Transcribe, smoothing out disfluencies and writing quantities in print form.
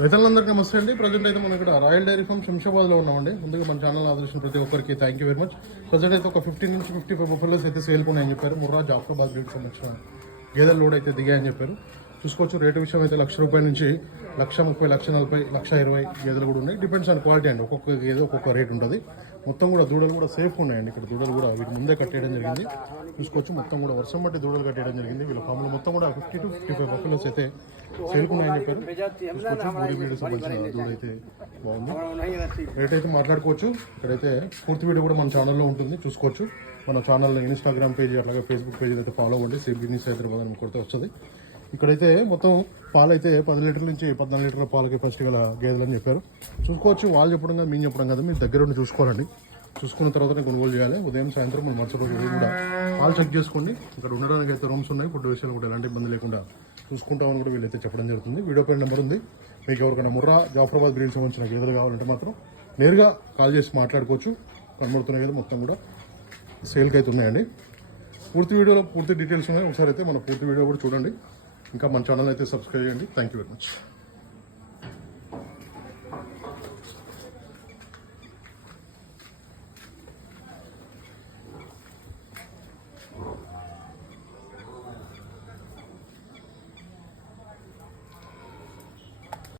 రైతులందరికీ నమస్తే అండి. ప్రజెంట్ అయితే మనం ఇక్కడ రాయల్ డైరీ ఫార్మ్ శంషాబాద్లో ఉన్నామండి. ముందుగా మన ఛానల్ ఆదర్శించిన ప్రతి ఒక్కరికి thank you very much. Present అయితే ఒక 15 నుంచి 55 బఫెలోస్ అయితే సేల్ ఉన్నాయని చెప్పారు. ముర్రా జాఫరాబాద్ బ్రీడ్కి సంబంధించిన గేదెల లోడ్ అయితే దిగాయని చెప్పారు. చూసుకోవచ్చు. రేటు విషయం అయితే ₹1,00,000 నుంచి ₹1,30,000, ₹1,40,000, ₹1,20,000 గేదెలు కూడా ఉన్నాయి. డిపెండ్స్ ఆన్ క్వాలిటీ అండి. ఒక్కొక్క గేదె ఒక్కొక్క రేట్ ఉంటుంది. మొత్తం కూడా దూడలు కూడా సేఫ్ ఉన్నాయండి. ఇక్కడ దూడలు కూడా వీటి ముందే కట్టేయడం జరిగింది. చూసుకోవచ్చు. మొత్తం కూడా వర్షం బట్టి దూడలు కట్టేయడం జరిగింది. వీళ్ళ ఫామ్లో మొత్తం కూడా 50 to 55 బఫెలోస్ అయితే సేల్కున్నాయని చెప్పారు. చూసుకోవచ్చు. మూడు వీడియో సంబంధించిన దూడ అయితే బాగుంది. రేట్ అయితే మాట్లాడుకోవచ్చు. ఇక్కడైతే పూర్తి వీడియో కూడా మన ఛానల్లో ఉంటుంది. చూసుకోవచ్చు. మన ఛానల్ ఇన్స్టాగ్రామ్ పేజ్ అట్లాగే ఫేస్బుక్ పేజ్ అయితే ఫాలో అవ్వండి. సిబి న్యూస్ హైదరాబాద్ అని కొడితే వస్తుంది. ఇక్కడైతే మొత్తం పాలు అయితే 10 లీటర్ల నుంచి 14 లీటర్ల పాల కెపాసిటీ గల గేదెలు అని చెప్పారు. చూసుకోవచ్చు. వాళ్ళు చెప్పడం కదా, మేము చెప్పడం కదా, మీరు దగ్గర ఉండి చూసుకోవాలండి. చూసుకున్న తర్వాతనే కొనుగోలు చేయాలి. ఉదయం సాయంత్రం మనం మరుసటి రోజు కూడా పాలు చెక్ చేసుకోండి. ఇక్కడ ఉండడానికి అయితే రూమ్స్ ఉన్నాయి. ఫుడ్ విషయాలు కూడా ఎలాంటి ఇబ్బంది లేకుండా చూసుకుంటామని కూడా వీళ్ళైతే చెప్పడం జరుగుతుంది. వీడియో పైన నెంబర్ ఉంది. మీకు ఎవరికైనా ముర్రా జాఫరాబాద్ బ్రీడ్కి సంబంధించిన గేదెలు కావాలంటే మాత్రం నేరుగా కాల్ చేసి మాట్లాడుకోవచ్చు. కనబడుతున్నాయి కదా మొత్తం కూడా సేల్కి అయితే ఉన్నాయండి. పూర్తి వీడియోలో పూర్తి డీటెయిల్స్ ఉన్నాయి. ఒకసారి అయితే మన పూర్తి వీడియో కూడా చూడండి. ఇంకా మన ఛానల్ అయితే సబ్స్క్రైబ్ చేయండి. Thank you very much.